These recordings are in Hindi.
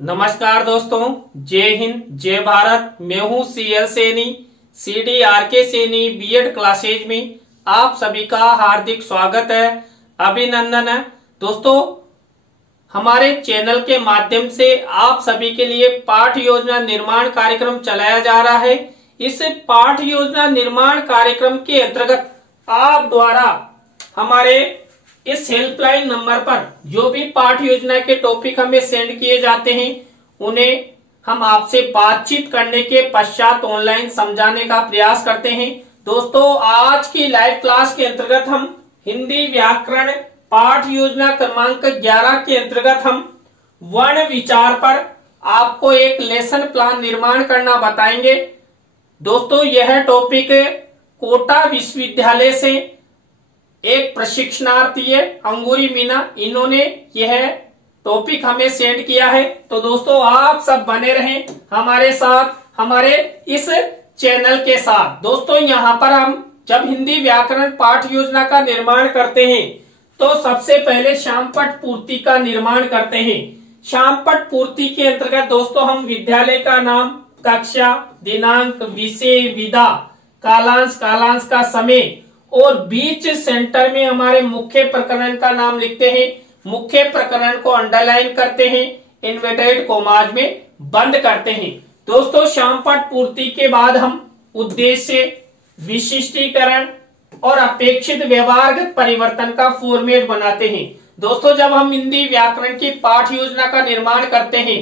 नमस्कार दोस्तों, जय हिंद जय भारत। मैं हूं CL Saini, CDRK Saini BEd classes में आप सभी का हार्दिक स्वागत है, अभिनंदन है। दोस्तों, हमारे चैनल के माध्यम से आप सभी के लिए पाठ योजना निर्माण कार्यक्रम चलाया जा रहा है। इस पाठ योजना निर्माण कार्यक्रम के अंतर्गत आप द्वारा हमारे इस हेल्पलाइन नंबर पर जो भी पाठ योजना के टॉपिक हमें सेंड किए जाते हैं, उन्हें हम आपसे बातचीत करने के पश्चात ऑनलाइन समझाने का प्रयास करते हैं। दोस्तों, आज की लाइव क्लास के अंतर्गत हम हिंदी व्याकरण पाठ योजना क्रमांक 11 के अंतर्गत हम वर्ण विचार पर आपको एक लेसन प्लान निर्माण करना बताएंगे। दोस्तों, यह टॉपिक कोटा विश्वविद्यालय से एक प्रशिक्षणार्थी है अंगूरी मीना, इन्होंने यह टॉपिक हमें सेंड किया है। तो दोस्तों, आप सब बने रहें हमारे साथ, हमारे इस चैनल के साथ। दोस्तों, यहाँ पर हम जब हिंदी व्याकरण पाठ योजना का निर्माण करते हैं तो सबसे पहले श्यामपट्ट पूर्ति का निर्माण करते हैं। श्यामपट्ट पूर्ति के अंतर्गत दोस्तों हम विद्यालय का नाम, कक्षा, दिनांक, विषय, विधा, कालांश, कालांश का समय और बीच सेंटर में हमारे मुख्य प्रकरण का नाम लिखते हैं। मुख्य प्रकरण को अंडरलाइन करते हैं, इन्वर्टेड कॉमाज में बंद करते हैं। दोस्तों, श्यामपट्ट पूर्ति के बाद हम उद्देश्य, विशिष्टीकरण और अपेक्षित व्यवहारगत परिवर्तन का फॉर्मेट बनाते हैं। दोस्तों, जब हम हिंदी व्याकरण की पाठ योजना का निर्माण करते हैं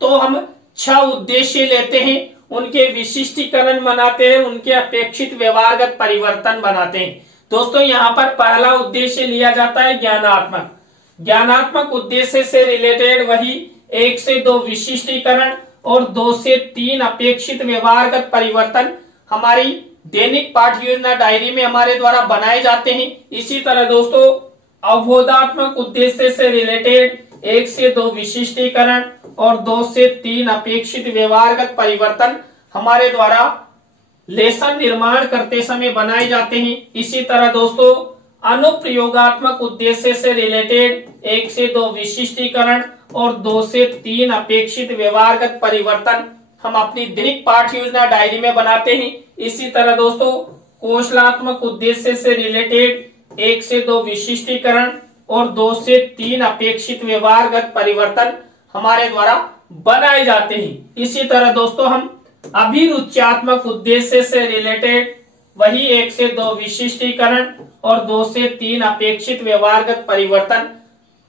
तो हम 6 उद्देश्य लेते हैं, उनके विशिष्टीकरण बनाते हैं, उनके अपेक्षित व्यवहारगत परिवर्तन बनाते हैं। दोस्तों, यहाँ पर पहला उद्देश्य लिया जाता है ज्ञानात्मक। ज्ञानात्मक उद्देश्य से रिलेटेड वही 1 से 2 विशिष्टीकरण और 2 से 3 अपेक्षित व्यवहारगत परिवर्तन हमारी दैनिक पाठ योजना डायरी में हमारे द्वारा बनाए जाते हैं। इसी तरह दोस्तों, अवबोधात्मक उद्देश्य से रिलेटेड 1 से 2 विशिष्टीकरण और 2 से 3 अपेक्षित व्यवहारगत परिवर्तन हमारे द्वारा लेसन निर्माण करते समय बनाए जाते हैं। इसी तरह दोस्तों, अनुप्रयोगात्मक उद्देश्य से रिलेटेड 1 से 2 विशिष्टीकरण और 2 से 3 अपेक्षित व्यवहारगत परिवर्तन हम अपनी दैनिक पाठ योजना डायरी में बनाते हैं। इसी तरह दोस्तों, कौशलात्मक उद्देश्य से रिलेटेड 1 से 2 विशिष्टीकरण और 2 से 3 अपेक्षित व्यवहारगत परिवर्तन हमारे द्वारा बनाए जाते हैं। इसी तरह दोस्तों, हम अभिरुच्यात्मक उद्देश्य से रिलेटेड वही 1 से 2 विशिष्टीकरण और 2 से 3 अपेक्षित व्यवहारगत परिवर्तन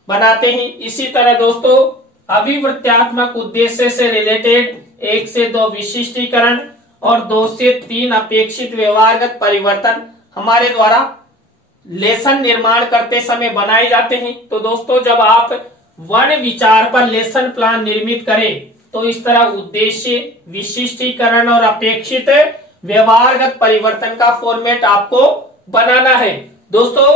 बनाते हैं। इसी तरह दोस्तों, अभिवृत्त्यात्मक उद्देश्य से रिलेटेड 1 से 2 विशिष्टीकरण और 2 से 3 अपेक्षित व्यवहारगत परिवर्तन हमारे द्वारा लेसन निर्माण करते समय बनाए जाते हैं। तो दोस्तों, जब आप वर्ण विचार पर लेसन प्लान निर्मित करें तो इस तरह उद्देश्य, विशिष्टीकरण और अपेक्षित व्यवहारगत परिवर्तन का फॉर्मेट आपको बनाना है। दोस्तों,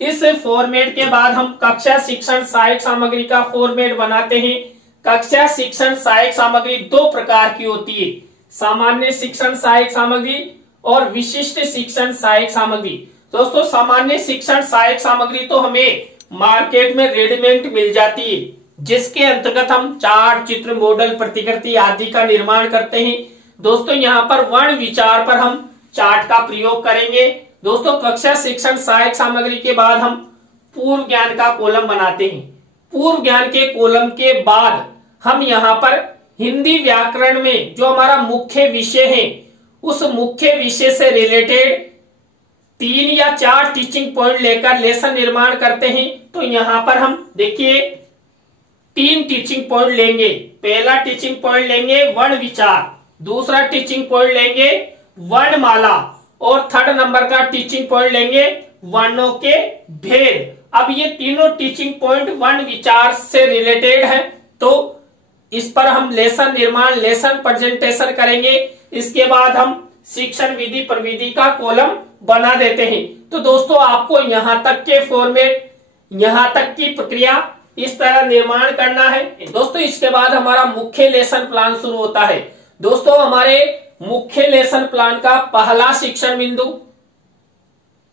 इस फॉर्मेट के बाद हम कक्षा शिक्षण सहायक सामग्री का फॉर्मेट बनाते हैं। कक्षा शिक्षण सहायक सामग्री 2 प्रकार की होती है, सामान्य शिक्षण सहायक सामग्री और विशिष्ट शिक्षण सहायक सामग्री। दोस्तों, सामान्य शिक्षण सहायक सामग्री तो हमें मार्केट में रेडीमेड मिल जाती है, जिसके अंतर्गत हम चार्ट, चित्र, मॉडल, प्रतिकृति आदि का निर्माण करते हैं। दोस्तों, यहाँ पर वर्ण विचार पर हम चार्ट का प्रयोग करेंगे। दोस्तों, कक्षा शिक्षण सहायक सामग्री के बाद हम पूर्व ज्ञान का कॉलम बनाते हैं। पूर्व ज्ञान के कॉलम के बाद हम यहाँ पर हिंदी व्याकरण में जो हमारा मुख्य विषय है, उस मुख्य विषय से रिलेटेड 3 या 4 टीचिंग पॉइंट लेकर लेसन निर्माण करते हैं। तो यहाँ पर हम देखिए 3 टीचिंग पॉइंट लेंगे। पहला टीचिंग पॉइंट लेंगे वर्ण विचार, दूसरा टीचिंग पॉइंट लेंगे वर्णमाला और 3rd नंबर का टीचिंग पॉइंट लेंगे वर्णों के भेद। अब ये तीनों टीचिंग पॉइंट वर्ण विचार से रिलेटेड है, तो इस पर हम लेसन निर्माण, लेसन प्रेजेंटेशन करेंगे। इसके बाद हम शिक्षण विधि प्रविधि का कॉलम बना देते हैं। तो दोस्तों, आपको यहाँ तक के फॉर्मेट, यहाँ तक की प्रक्रिया इस तरह निर्माण करना है। दोस्तों, इसके बाद हमारा मुख्य लेसन प्लान शुरू होता है। दोस्तों, हमारे मुख्य लेसन प्लान का पहला शिक्षण बिंदु,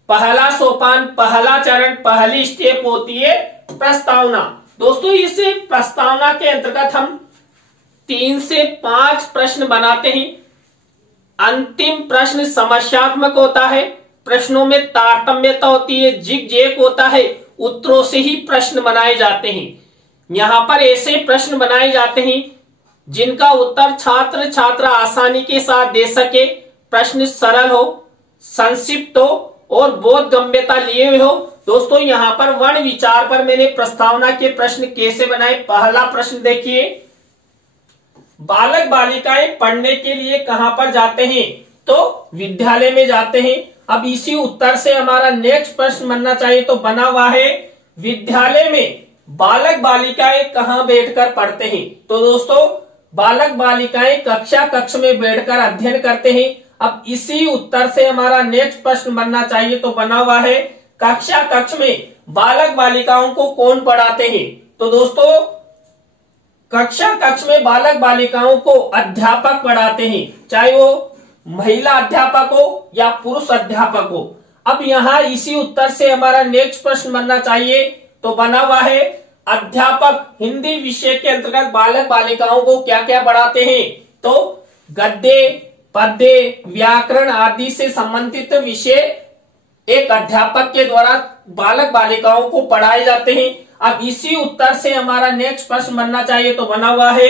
पहला सोपान, पहला चरण, पहली स्टेप होती है प्रस्तावना। दोस्तों, इस प्रस्तावना के अंतर्गत हम 3 से 5 प्रश्न बनाते हैं। अंतिम प्रश्न समस्यात्मक होता है, प्रश्नों में तारतम्यता होती है, जिग-जैग होता है, उत्तरों से ही प्रश्न बनाए जाते हैं। यहां पर ऐसे प्रश्न बनाए जाते हैं जिनका उत्तर छात्र छात्रा आसानी के साथ दे सके, प्रश्न सरल हो, संक्षिप्त हो और बोध गम्यता लिए हुए हो। दोस्तों यहां पर वर्ण विचार पर मैंने प्रस्तावना के प्रश्न कैसे बनाए। पहला प्रश्न देखिए, बालक बालिकाएं पढ़ने के लिए कहां पर जाते हैं? तो विद्यालय में जाते हैं। अब इसी उत्तर से हमारा नेक्स्ट प्रश्न बनना चाहिए, तो बना हुआ है विद्यालय में बालक बालिकाएं कहां बैठकर पढ़ते हैं? तो दोस्तों बालक बालिकाएं कक्ष में बैठकर अध्ययन करते हैं। अब इसी उत्तर से हमारा नेक्स्ट प्रश्न बनना चाहिए, तो बना हुआ है कक्ष में बालक बालिकाओं को कौन पढ़ाते हैं? तो दोस्तों कक्ष में बालक बालिकाओं को अध्यापक पढ़ाते हैं, चाहे वो महिला अध्यापक हो या पुरुष अध्यापक हो। अब यहाँ इसी उत्तर से हमारा नेक्स्ट प्रश्न बनना चाहिए, तो बना हुआ है अध्यापक हिंदी विषय के अंतर्गत बालक बालिकाओं को क्या क्या पढ़ाते हैं? तो गद्य, पद्य, व्याकरण आदि से संबंधित विषय एक अध्यापक के द्वारा बालक बालिकाओं को पढ़ाए जाते हैं। अब इसी उत्तर से हमारा नेक्स्ट प्रश्न बनना चाहिए, तो बना हुआ है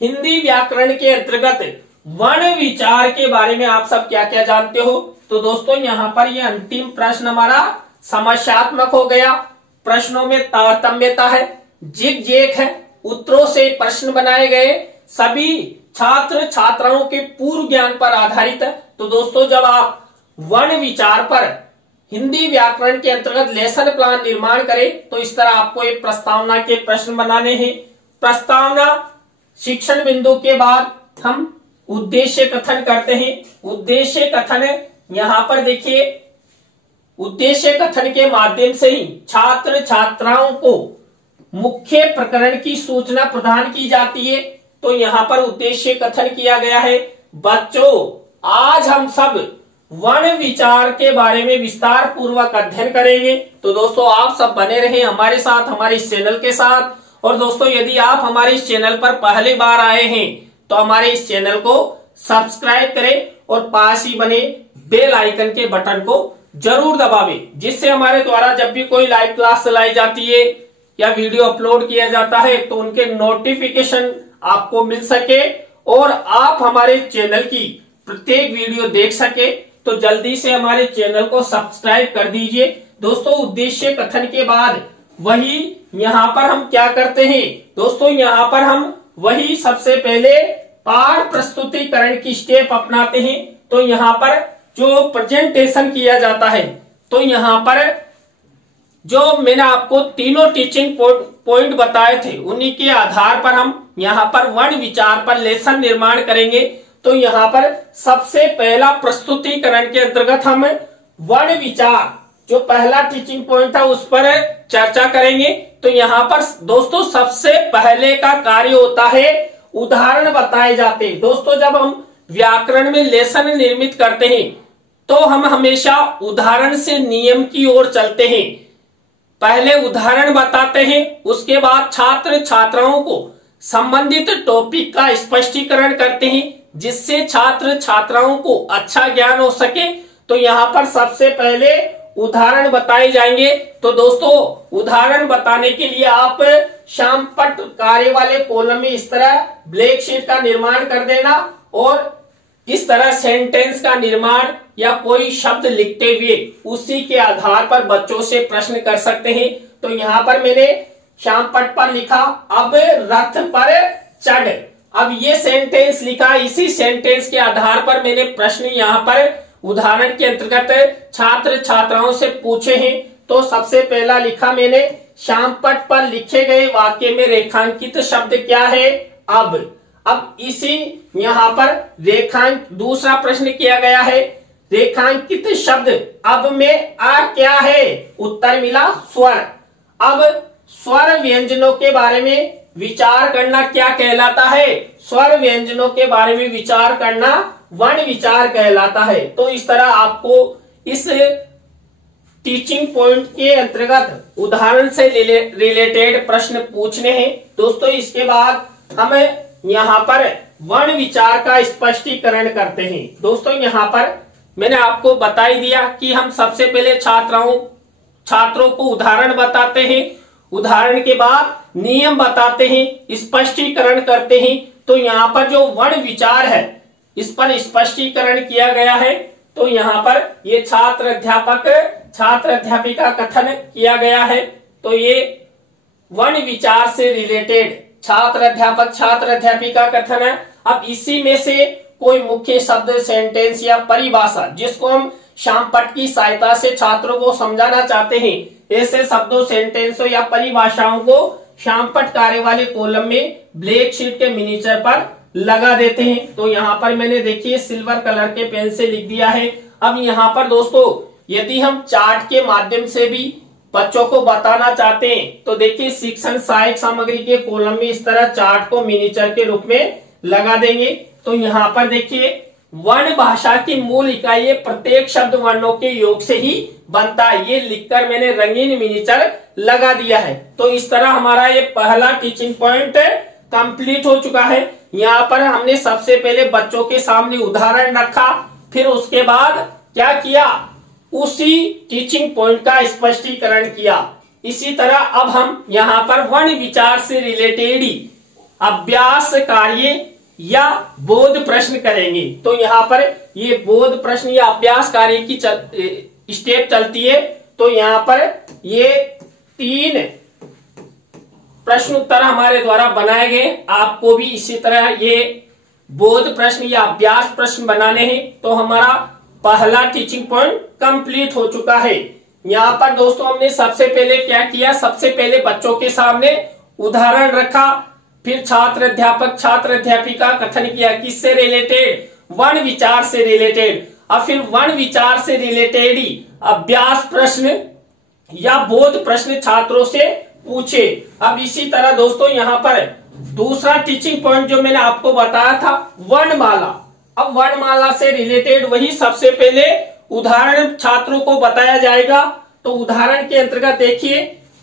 हिंदी व्याकरण के अंतर्गत वर्ण विचार के बारे में आप सब क्या क्या जानते हो? तो दोस्तों यहाँ पर ये अंतिम प्रश्न हमारा समस्यात्मक हो गया, प्रश्नों में तारतम्यता है, जिग-जैग है, उत्तरों से प्रश्न बनाए गए, सभी छात्र छात्राओं के पूर्व ज्ञान पर आधारित है। तो दोस्तों जब आप वर्ण विचार पर हिंदी व्याकरण के अंतर्गत लेसन प्लान निर्माण करें, तो इस तरह आपको एक प्रस्तावना के प्रश्न बनाने हैं। प्रस्तावना शिक्षण बिंदु के बाद हम उद्देश्य कथन करते हैं। उद्देश्य कथन यहाँ पर देखिए, उद्देश्य कथन के माध्यम से ही छात्र छात्राओं को मुख्य प्रकरण की सूचना प्रदान की जाती है। तो यहाँ पर उद्देश्य कथन किया गया है। बच्चों आज हम सब वर्ण विचार के बारे में विस्तार पूर्वक अध्ययन करेंगे। तो दोस्तों आप सब बने रहें हमारे साथ, हमारे इस चैनल के साथ। और दोस्तों यदि आप हमारे इस चैनल पर पहली बार आए हैं तो हमारे इस चैनल को सब्सक्राइब करें और पास ही बने बेल आइकन के बटन को जरूर दबावें, जिससे हमारे द्वारा जब भी कोई लाइव क्लास चलाई जाती है या वीडियो अपलोड किया जाता है तो उनके नोटिफिकेशन आपको मिल सके और आप हमारे चैनल की प्रत्येक वीडियो देख सके। तो जल्दी से हमारे चैनल को सब्सक्राइब कर दीजिए। दोस्तों उद्देश्य कथन के बाद वही यहाँ पर हम क्या करते हैं? दोस्तों यहाँ पर हम वही सबसे पहले पाठ प्रस्तुतिकरण की स्टेप अपनाते हैं। तो यहाँ पर जो प्रेजेंटेशन किया जाता है, तो यहाँ पर जो मैंने आपको तीनों टीचिंग पॉइंट बताए थे उन्हीं के आधार पर हम यहाँ पर वर्ण विचार पर लेसन निर्माण करेंगे। तो यहाँ पर सबसे पहला प्रस्तुतिकरण के अंतर्गत हम वर्ण विचार जो पहला टीचिंग पॉइंट था उस पर चर्चा करेंगे। तो यहाँ पर दोस्तों सबसे पहले का कार्य होता है उदाहरण बताए जाते हैं। दोस्तों जब हम व्याकरण में लेसन निर्मित करते हैं तो हम हमेशा उदाहरण से नियम की ओर चलते हैं। पहले उदाहरण बताते हैं, उसके बाद छात्र छात्राओं को संबंधित टॉपिक का स्पष्टीकरण करते हैं जिससे छात्र छात्राओं को अच्छा ज्ञान हो सके। तो यहाँ पर सबसे पहले उदाहरण बताए जाएंगे। तो दोस्तों उदाहरण बताने के लिए आप श्यामपट्ट कार्य वाले कॉलम में इस तरह ब्लैक शीट का निर्माण कर देना और इस तरह सेंटेंस का निर्माण या कोई शब्द लिखते हुए उसी के आधार पर बच्चों से प्रश्न कर सकते हैं। तो यहाँ पर मैंने श्यामपट्ट पर लिखा अब रथ पर चढ़। अब ये सेंटेंस लिखा, इसी सेंटेंस के आधार पर मैंने प्रश्न यहाँ पर उदाहरण के अंतर्गत छात्र छात्राओं से पूछे हैं। तो सबसे पहला लिखा मैंने श्यामपट्ट पर लिखे गए वाक्य में रेखांकित शब्द क्या है? अब इसी यहाँ पर रेखांक दूसरा प्रश्न किया गया है, रेखांकित शब्द अब में आ क्या है? उत्तर मिला स्वर। अब स्वर व्यंजनों के बारे में विचार करना क्या कहलाता है? स्वर व्यंजनों के बारे में विचार करना वर्ण विचार कहलाता है। तो इस तरह आपको इस टीचिंग पॉइंट के अंतर्गत उदाहरण से रिलेटेड प्रश्न पूछने हैं। दोस्तों इसके बाद हम यहाँ पर वर्ण विचार का स्पष्टीकरण करते हैं। दोस्तों यहाँ पर मैंने आपको बता ही दिया कि हम सबसे पहले छात्रों को उदाहरण बताते हैं, उदाहरण के बाद नियम बताते हैं, स्पष्टीकरण करते हैं। तो यहाँ पर जो वर्ण विचार है इस पर स्पष्टीकरण किया गया है। तो यहाँ पर ये छात्र अध्यापिका कथन किया गया है। तो ये वर्ण विचार से रिलेटेड छात्र अध्यापिका कथन है। अब इसी में से कोई मुख्य शब्द, सेंटेंस या परिभाषा जिसको हम शामपट्ट की सहायता से छात्रों को समझाना चाहते हैं, ऐसे शब्दों, सेंटेंसों या परिभाषाओं को शामपट्ट कार्य वाले कॉलम में ब्लैक शीट के मिनीचर पर लगा देते हैं। तो यहाँ पर मैंने देखिए सिल्वर कलर के पेन से लिख दिया है। अब यहाँ पर दोस्तों यदि हम चार्ट के माध्यम से भी बच्चों को बताना चाहते हैं तो देखिए शिक्षण सहायक सामग्री के कॉलम में इस तरह चार्ट को मिनीचर के रूप में लगा देंगे। तो यहाँ पर देखिए वर्ण भाषा की मूल इकाई प्रत्येक शब्द वर्णों के योग से ही बनता है। ये लिखकर मैंने रंगीन मिनीचर लगा दिया है। तो इस तरह हमारा ये पहला टीचिंग पॉइंट कंप्लीट हो चुका है। यहाँ पर हमने सबसे पहले बच्चों के सामने उदाहरण रखा, फिर उसके बाद क्या किया, उसी टीचिंग पॉइंट का स्पष्टीकरण किया। इसी तरह अब हम यहाँ पर वर्ण विचार से रिलेटेड ही अभ्यास कार्य या बोध प्रश्न करेंगे। तो यहाँ पर ये बोध प्रश्न या अभ्यास कार्य की स्टेप चलती है। तो यहाँ पर ये 3 प्रश्न उत्तर हमारे द्वारा बनाए गए। आपको भी इसी तरह ये बोध प्रश्न या अभ्यास प्रश्न बनाने हैं। तो हमारा पहला टीचिंग पॉइंट कंप्लीट हो चुका है। यहाँ पर दोस्तों हमने सबसे पहले क्या किया, सबसे पहले बच्चों के सामने उदाहरण रखा, फिर छात्र अध्यापिका कथन किया, किससे रिलेटेड, वर्ण विचार से रिलेटेड। और फिर वर्ण विचार से रिलेटेड ही अभ्यास प्रश्न या बोध प्रश्न छात्रों से पूछे। अब इसी तरह दोस्तों यहाँ पर दूसरा टीचिंग पॉइंट जो मैंने आपको बताया था, वर्णमाला। अब वर्णमाला से रिलेटेड वही सबसे पहले उदाहरण छात्रों को बताया जाएगा। तो उदाहरण के अंतर्गत देखिए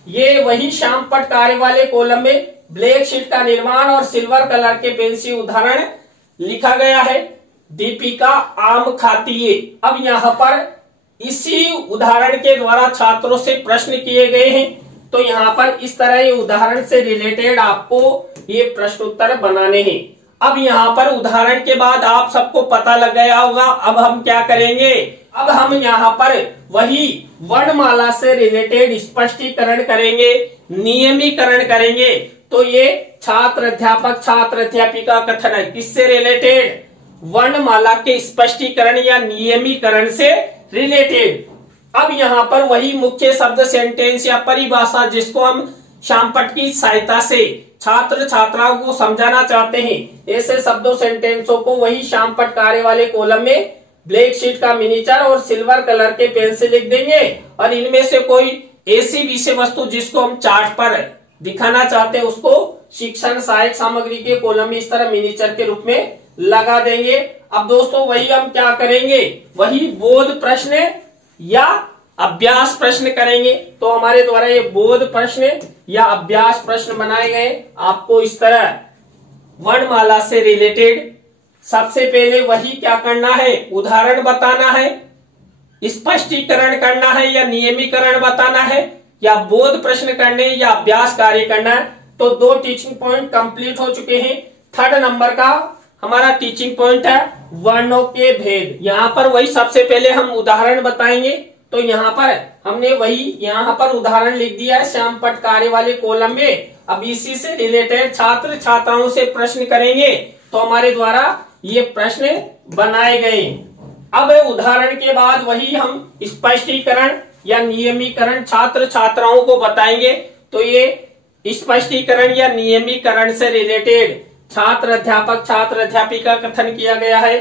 ये वही शामपट्ट कार्य वाले कॉलम में ब्लैक शीट का निर्माण और सिल्वर कलर के पेन से उदाहरण लिखा गया है। दीपिका आम खाती है। अब यहाँ पर इसी उदाहरण के द्वारा छात्रों से प्रश्न किए गए हैं। तो यहाँ पर इस तरह ये उदाहरण से रिलेटेड आपको ये प्रश्न उत्तर बनाने हैं। अब यहाँ पर उदाहरण के बाद आप सबको पता लग गया होगा अब हम क्या करेंगे। अब हम यहाँ पर वही वर्णमाला से रिलेटेड स्पष्टीकरण करेंगे, नियमीकरण करेंगे। तो ये छात्र अध्यापिका कथन है, किससे रिलेटेड, वर्णमाला के स्पष्टीकरण या नियमीकरण से रिलेटेड। अब यहाँ पर वही मुख्य शब्द, सेंटेंस या परिभाषा जिसको हम शामपट्ट की सहायता से छात्र छात्राओं को समझाना चाहते हैं, ऐसे शब्दों सेंटेंसों को वही शामपट्ट कार्य वाले कॉलम में ब्लैक शीट का मिनीचर और सिल्वर कलर के पेन से लिख देंगे। और इनमें से कोई ऐसी विषय वस्तु जिसको हम चार्ट पर दिखाना चाहते हैं उसको शिक्षण सहायक सामग्री के कॉलम में इस तरह मिनीचर के रूप में लगा देंगे। अब दोस्तों वही हम क्या करेंगे, वही बोध प्रश्न या अभ्यास प्रश्न करेंगे। तो हमारे द्वारा ये बोध प्रश्न या अभ्यास प्रश्न बनाए गए। आपको इस तरह वर्णमाला से रिलेटेड सबसे पहले वही क्या करना है, उदाहरण बताना है, स्पष्टीकरण करना है या नियमीकरण बताना है, या बोध प्रश्न करने या अभ्यास कार्य करना है। तो 2 टीचिंग पॉइंट कंप्लीट हो चुके हैं। 3rd नंबर का हमारा टीचिंग पॉइंट है वर्णों के भेद। यहाँ पर वही सबसे पहले हम उदाहरण बताएंगे। तो यहाँ पर हमने वही यहाँ पर उदाहरण लिख दिया है शामपट्ट कार्य वाले कॉलम में। अब इसी से रिलेटेड छात्र छात्राओं से प्रश्न करेंगे। तो हमारे द्वारा ये प्रश्न बनाए गए। अब उदाहरण के बाद वही हम स्पष्टीकरण या नियमीकरण छात्र छात्राओं को बताएंगे। तो ये स्पष्टीकरण या नियमीकरण से रिलेटेड छात्र अध्यापिका कथन किया गया है।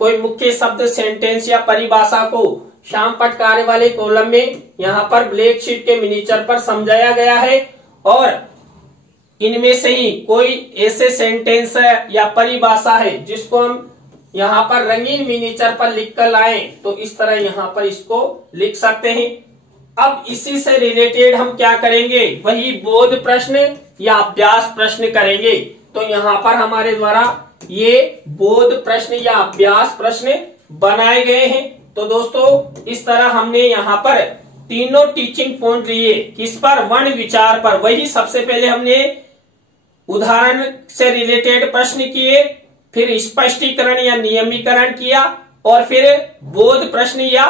कोई मुख्य शब्द, सेंटेंस या परिभाषा को शामपट्ट कार्य वाले कॉलम में यहाँ पर ब्लैक शीट के मिनीचर पर समझाया गया है। और इनमें से ही कोई ऐसे सेंटेंस है या परिभाषा है जिसको हम यहाँ पर रंगीन मिनीचर पर लिख कर लाए। तो इस तरह यहाँ पर इसको लिख सकते हैं। अब इसी से रिलेटेड हम क्या करेंगे, वही बोध प्रश्न या अभ्यास प्रश्न करेंगे। तो यहाँ पर हमारे द्वारा ये बोध प्रश्न या अभ्यास प्रश्न बनाए गए हैं। तो दोस्तों इस तरह हमने यहाँ पर तीनों टीचिंग पॉइंट लिए, किस पर, वर्ण विचार पर। वही सबसे पहले हमने उदाहरण से रिलेटेड प्रश्न किए, फिर स्पष्टीकरण या नियमीकरण किया, और फिर बोध प्रश्न या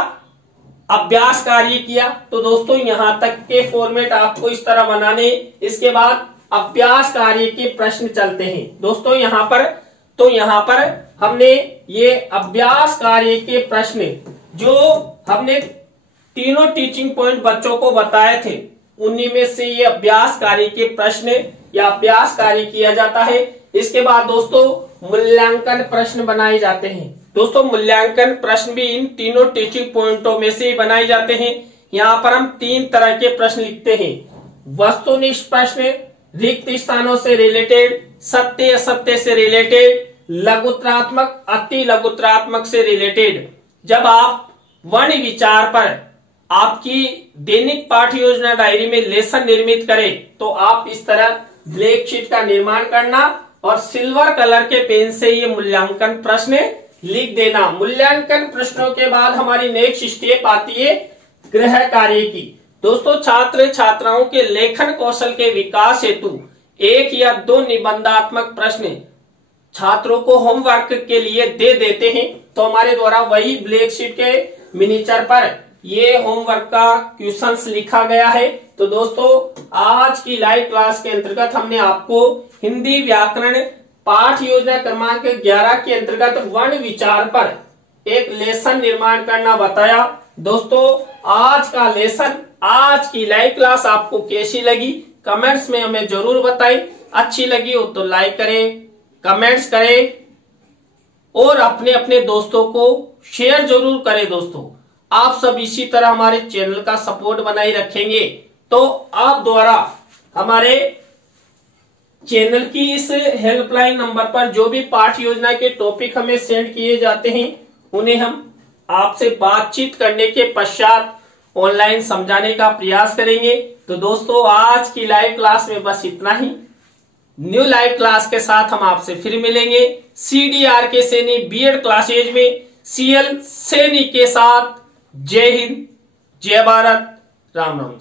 अभ्यास कार्य किया। तो दोस्तों यहाँ तक के फॉर्मेट आपको इस तरह बनाने। इसके बाद अभ्यास कार्य के प्रश्न चलते हैं दोस्तों यहाँ पर हमने ये अभ्यास कार्य के प्रश्न जो हमने तीनों टीचिंग पॉइंट बच्चों को बताए थे, उन्हीं में से ये अभ्यास कार्य के प्रश्न या अभ्यास कार्य किया जाता है। इसके बाद दोस्तों मूल्यांकन प्रश्न बनाए जाते हैं। दोस्तों मूल्यांकन प्रश्न भी इन तीनों टीचिंग पॉइंटों में से ही बनाए जाते हैं। यहाँ पर हम 3 तरह के प्रश्न लिखते हैं। वस्तुनिष्ठ प्रश्न, रिक्त स्थानों से रिलेटेड, सत्य असत्य से रिलेटेड, लघुत्रात्मक अति लघुत्रात्मक से रिलेटेड। जब आप वर्ण विचार पर आपकी दैनिक पाठ्य योजना डायरी में लेसन निर्मित करें तो आप इस तरह ब्लैक शीट का निर्माण करना और सिल्वर कलर के पेन से ये मूल्यांकन प्रश्न लिख देना। मूल्यांकन प्रश्नों के बाद हमारी नेक्स्ट स्टेप आती है गृह कार्य की। दोस्तों छात्र छात्राओं के लेखन कौशल के विकास हेतु 1 या 2 निबंधात्मक प्रश्न छात्रों को होमवर्क के लिए दे देते हैं। तो हमारे द्वारा वही ब्लैक शीट के मिनीचर पर ये होमवर्क का क्वेश्चंस लिखा गया है। तो दोस्तों आज की लाइव क्लास के अंतर्गत हमने आपको हिंदी व्याकरण पाठ योजना क्रमांक 11 के अंतर्गत वर्ण विचार पर एक लेसन निर्माण करना बताया। दोस्तों आज का लेसन, आज की लाइव क्लास आपको कैसी लगी कमेंट्स में हमें जरूर बताएं। अच्छी लगी हो तो लाइक करें, कमेंट्स करें और अपने अपने दोस्तों को शेयर जरूर करें। दोस्तों आप सब इसी तरह हमारे चैनल का सपोर्ट बनाए रखेंगे तो आप द्वारा हमारे चैनल की इस हेल्पलाइन नंबर पर जो भी पाठ योजना के टॉपिक हमें सेंड किए जाते हैं उन्हें हम आपसे बातचीत करने के पश्चात ऑनलाइन समझाने का प्रयास करेंगे। तो दोस्तों आज की लाइव क्लास में बस इतना ही। न्यू लाइव क्लास के साथ हम आपसे फिर मिलेंगे CDRK सैनी बीएड क्लासेज में CL सैनी के साथ। जय हिंद, जय भारत, राम राम।